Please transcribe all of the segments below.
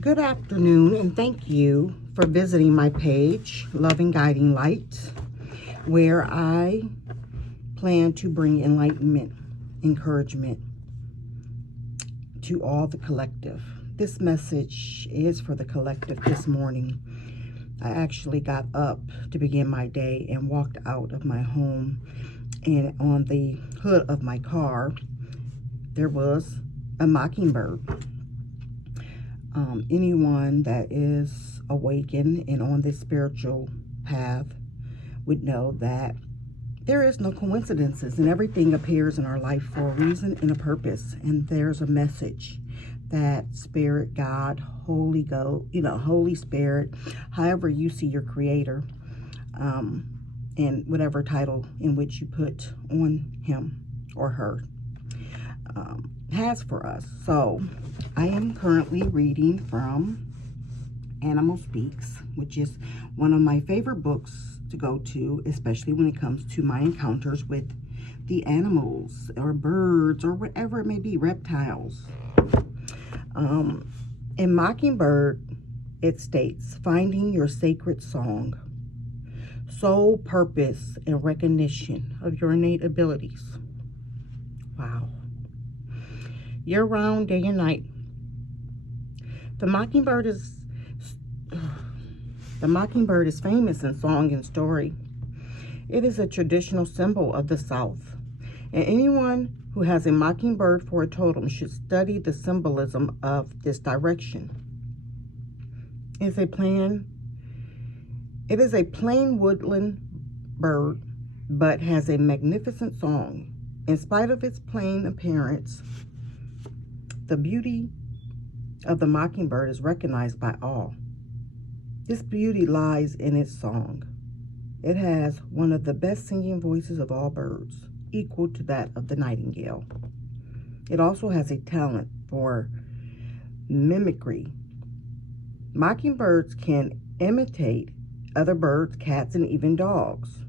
Good afternoon, and thank you for visiting my page, Loving Guiding Light, where I plan to bring enlightenment, encouragement to all the collective. This message is for the collective this morning. I actually got up to begin my day and walked out of my home, and on the hood of my car, there was a mockingbird. Anyone that is awakened and on this spiritual path would know that there is no coincidences, and everything appears in our life for a reason and a purpose. And there's a message that Spirit, God, Holy Ghost, Holy Spirit, however you see your Creator, and whatever title in which you put on him or her, has for us. So I am currently reading from Animal Speaks, which is one of my favorite books to go to, especially when it comes to my encounters with the animals or birds or whatever it may be, reptiles. In Mockingbird, it states, finding your sacred song, soul purpose, and recognition of your innate abilities. Wow. Year-round, day and night. The mockingbird is famous in song and story. It is a traditional symbol of the South, and anyone who has a mockingbird for a totem should study the symbolism of this direction. It is a plain woodland bird, but has a magnificent song. In spite of its plain appearance, the beauty of the mockingbird is recognized by all. This beauty lies in its song. It has one of the best singing voices of all birds, equal to that of the nightingale. It also has a talent for mimicry. Mockingbirds can imitate other birds, cats, and even dogs.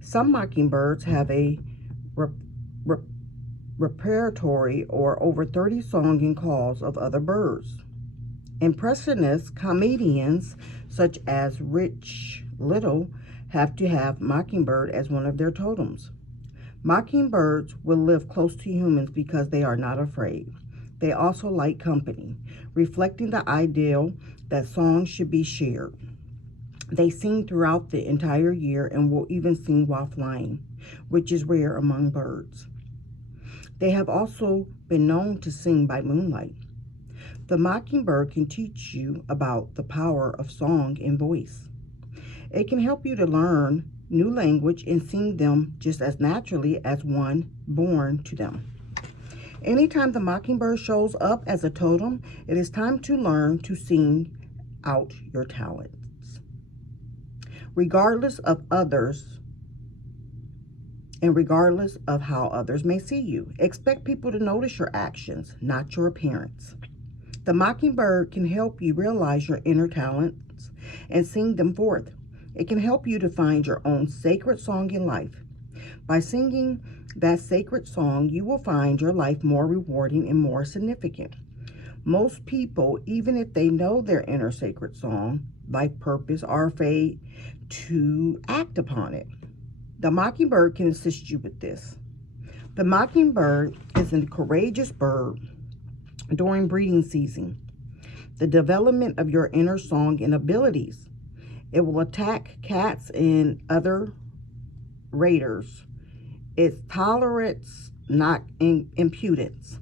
Some mockingbirds have a repertory or over 30 songs and calls of other birds. Impressionist comedians such as Rich Little have to have mockingbird as one of their totems. Mockingbirds will live close to humans because they are not afraid. They also like company, reflecting the ideal that songs should be shared. They sing throughout the entire year and will even sing while flying, which is rare among birds. They have also been known to sing by moonlight. The mockingbird can teach you about the power of song and voice. It can help you to learn new language and sing them just as naturally as one born to them. Anytime the mockingbird shows up as a totem, it is time to learn to sing out your talents. Regardless of others, and regardless of how others may see you, expect people to notice your actions, not your appearance. The mockingbird can help you realize your inner talents and sing them forth. It can help you to find your own sacred song in life. By singing that sacred song, you will find your life more rewarding and more significant. Most people, even if they know their inner sacred song, life purpose, are afraid to act upon it. The mockingbird can assist you with this. The mockingbird is a courageous bird during breeding season. The development of your inner song and abilities. It will attack cats and other raiders. It tolerates not impudence.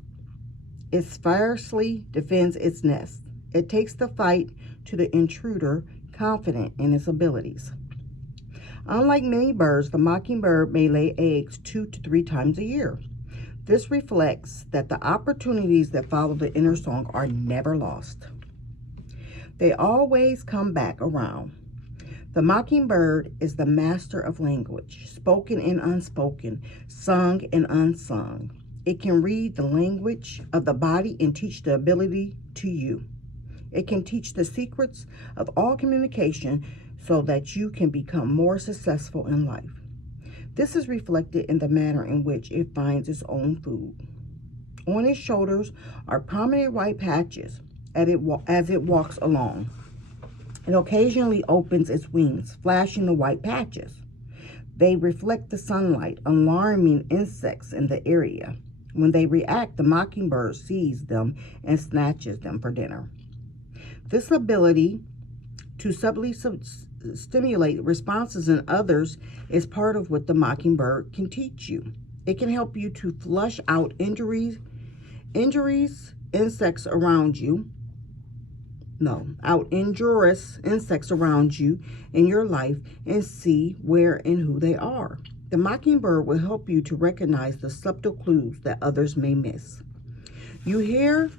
It fiercely defends its nest. It takes the fight to the intruder, confident in its abilities. Unlike many birds, the mockingbird may lay eggs 2 to 3 times a year. This reflects that the opportunities that follow the inner song are never lost. They always come back around. The mockingbird is the master of language, spoken and unspoken, sung and unsung. It can read the language of the body and teach the ability to you. It can teach the secrets of all communication so that you can become more successful in life. This is reflected in the manner in which it finds its own food. On its shoulders are prominent white patches as it walks along. It occasionally opens its wings, flashing the white patches. They reflect the sunlight, alarming insects in the area. When they react, the mockingbird sees them and snatches them for dinner. This ability to subtly stimulate responses in others is part of what the mockingbird can teach you. It can help you to flush out injuries, insects around you. Out injurious insects around you in your life and see where and who they are. The mockingbird will help you to recognize the subtle clues that others may miss. You hear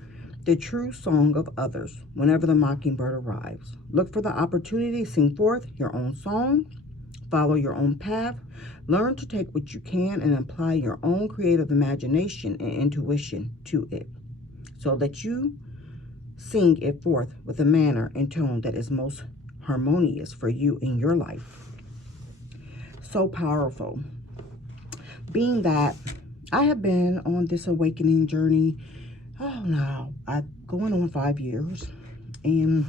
the true song of others whenever the mockingbird arrives. Look for the opportunity to sing forth your own song, follow your own path, learn to take what you can and apply your own creative imagination and intuition to it, so that you sing it forth with a manner and tone that is most harmonious for you in your life. So powerful. Being that I have been on this awakening journey, going on 5 years, and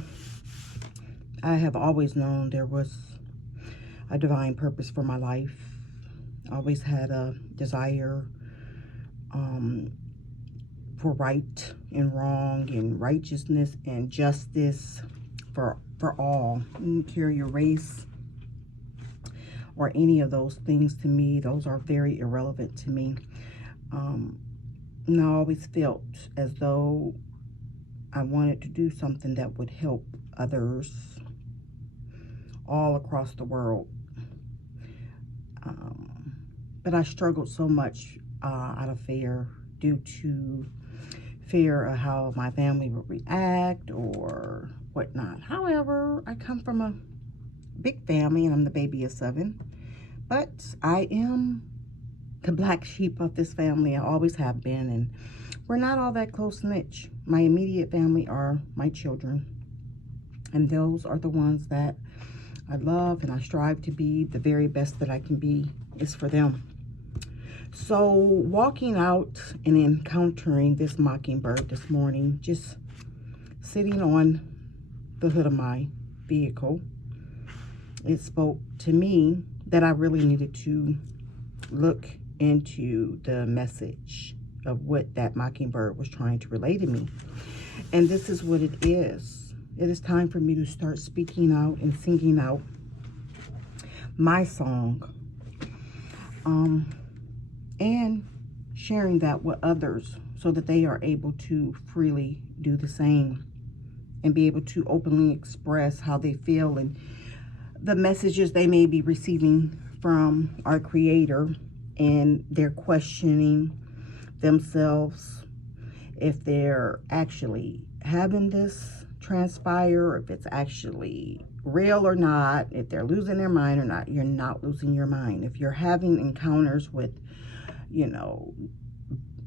I have always known there was a divine purpose for my life. I always had a desire for right and wrong and righteousness and justice for all. You don't care your race or any of those things. To me, those are very irrelevant to me. And I always felt as though I wanted to do something that would help others all across the world. But I struggled so much out of fear, due to fear of how my family would react or whatnot. However, I come from a big family and I'm the baby of 7, but I am the black sheep of this family. I always have been, and we're not all that close-knit. My immediate family are my children, and those are the ones that I love, and I strive to be the very best that I can be is for them. So walking out and encountering this mockingbird this morning, just sitting on the hood of my vehicle, it spoke to me that I really needed to look into the message of what that mockingbird was trying to relay to me. And this is what it is. It is time for me to start speaking out and singing out my song, and sharing that with others so that they are able to freely do the same and be able to openly express how they feel and the messages they may be receiving from our Creator, and they're questioning themselves if they're actually having this transpire, if it's actually real or not, if they're losing their mind or not. You're not losing your mind. If you're having encounters with,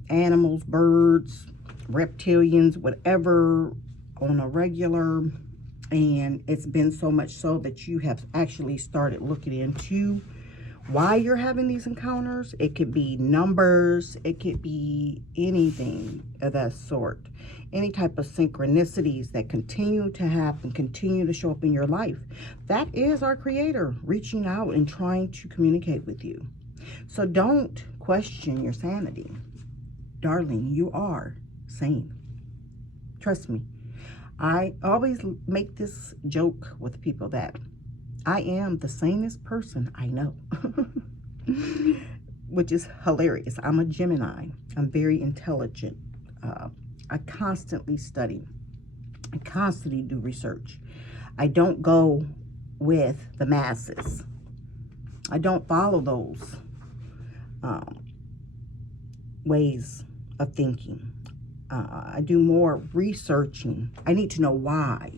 animals, birds, reptilians, whatever, on a regular, and it's been so much so that you have actually started looking into why you're having these encounters. It could be numbers, it could be anything of that sort. Any type of synchronicities that continue to happen, continue to show up in your life. That is our Creator reaching out and trying to communicate with you. So don't question your sanity. Darling, you are sane. Trust me. I always make this joke with people that I am the sanest person I know, which is hilarious. I'm a Gemini. I'm very intelligent. I constantly study. I constantly do research. I don't go with the masses. I don't follow those ways of thinking. I do more researching. I need to know why.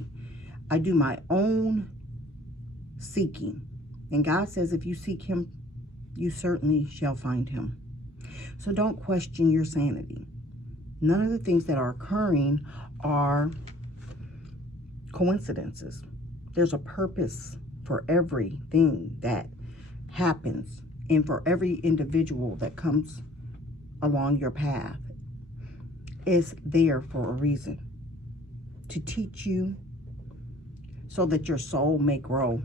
I do my own seeking. And God says if you seek Him, you certainly shall find Him. So don't question your sanity. None of the things that are occurring are coincidences. There's a purpose for everything that happens and for every individual that comes along your path. is there for a reason, to teach you so that your soul may grow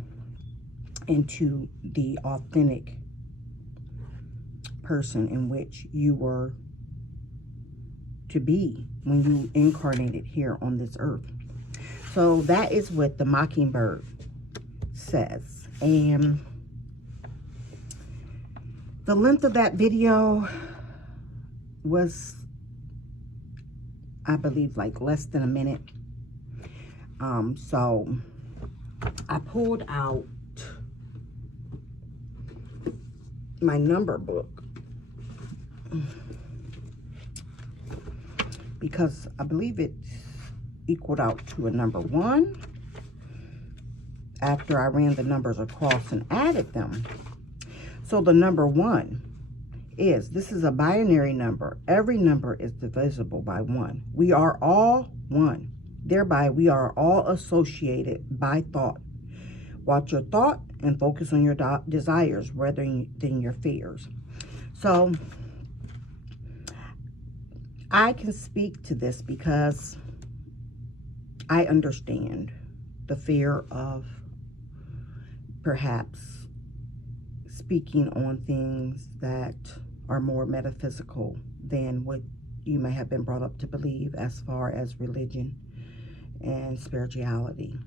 into the authentic person in which you were to be when you incarnated here on this earth. So that is what the Mockingbird says. And the length of that video was, I believe, like less than a minute. So I pulled out my number book because I believe it equaled out to a number 1 after I ran the numbers across and added them. So the number 1 is, this is a binary number. Every number is divisible by 1. We are all 1. Thereby, we are all associated by thought. Watch your thought and focus on your desires rather than your fears. So I can speak to this because I understand the fear of perhaps speaking on things that are more metaphysical than what you may have been brought up to believe as far as religion and spirituality.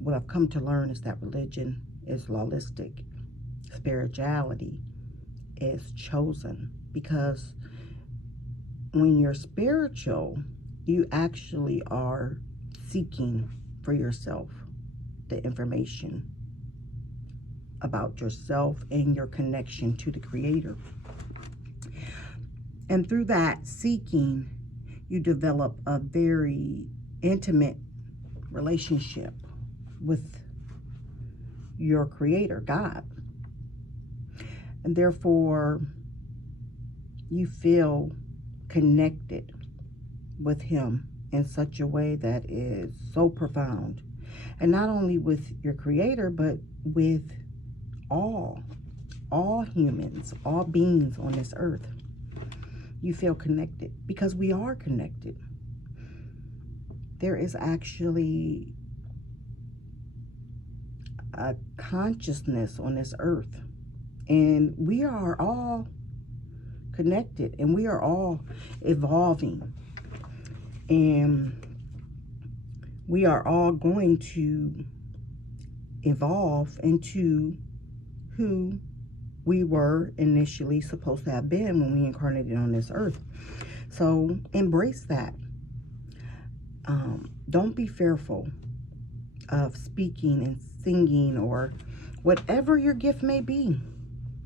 What I've come to learn is that religion is lawlistic. Spirituality is chosen, because when you're spiritual, you actually are seeking for yourself the information about yourself and your connection to the Creator. And through that seeking, you develop a very intimate relationship with your Creator, God. And therefore, you feel connected with Him in such a way that is so profound. And not only with your Creator, but with all humans, all beings on this earth. You feel connected because we are connected. There is actually a consciousness on this earth, and we are all connected, and we are all evolving, and we are all going to evolve into who we were initially supposed to have been when we incarnated on this earth. So embrace that. Don't be fearful of speaking and singing or whatever your gift may be.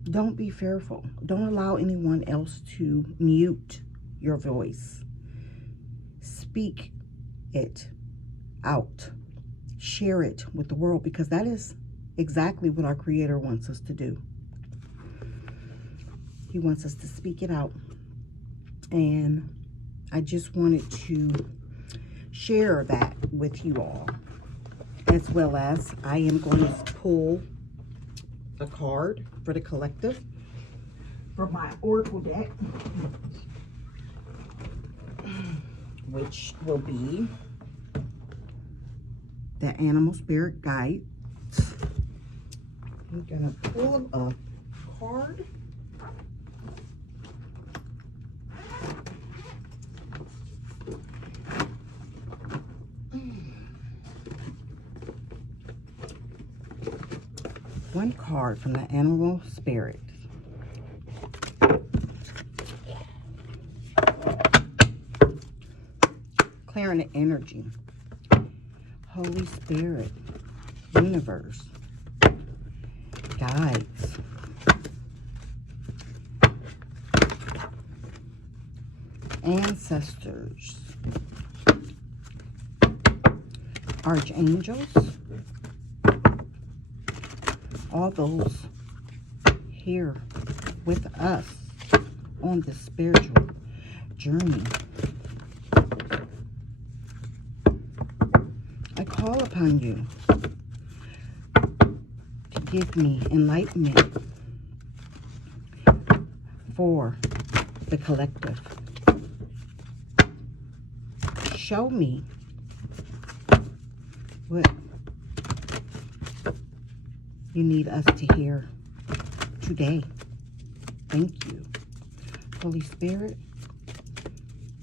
Don't be fearful. Don't allow anyone else to mute your voice. Speak it out. Share it with the world, because that is exactly what our Creator wants us to do. He wants us to speak it out. And I just wanted to share that with you all, as well as I am going to pull a card for the collective from my Oracle deck, which will be the Animal Spirit Guide. I'm going to pull a card. One card from the Animal Spirit. Clearing the energy. Holy Spirit. Universe. Guides. Ancestors. Archangels. All those here with us on this spiritual journey. I call upon you to give me enlightenment for the collective. show me what you need us to hear today. Thank you. Holy Spirit,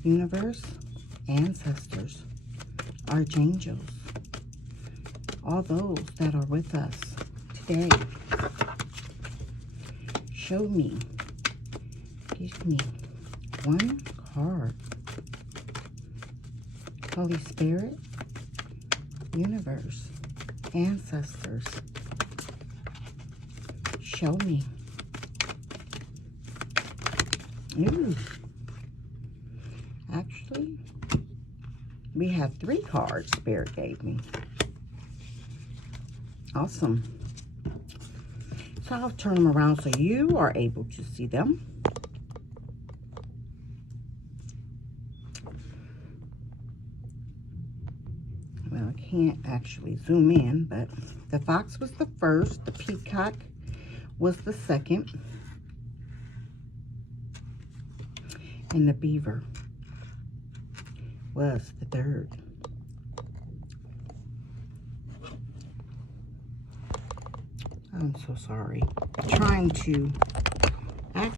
universe, ancestors, archangels, all those that are with us today. Show me. Give me one card. Holy Spirit, universe, ancestors, show me. Ooh. Actually, we have 3 cards Spirit gave me. Awesome. So I'll turn them around so you are able to see them. Well, I can't actually zoom in, but the fox was the first, the peacock was the second, and the beaver was the third. I'm so sorry. I'm trying to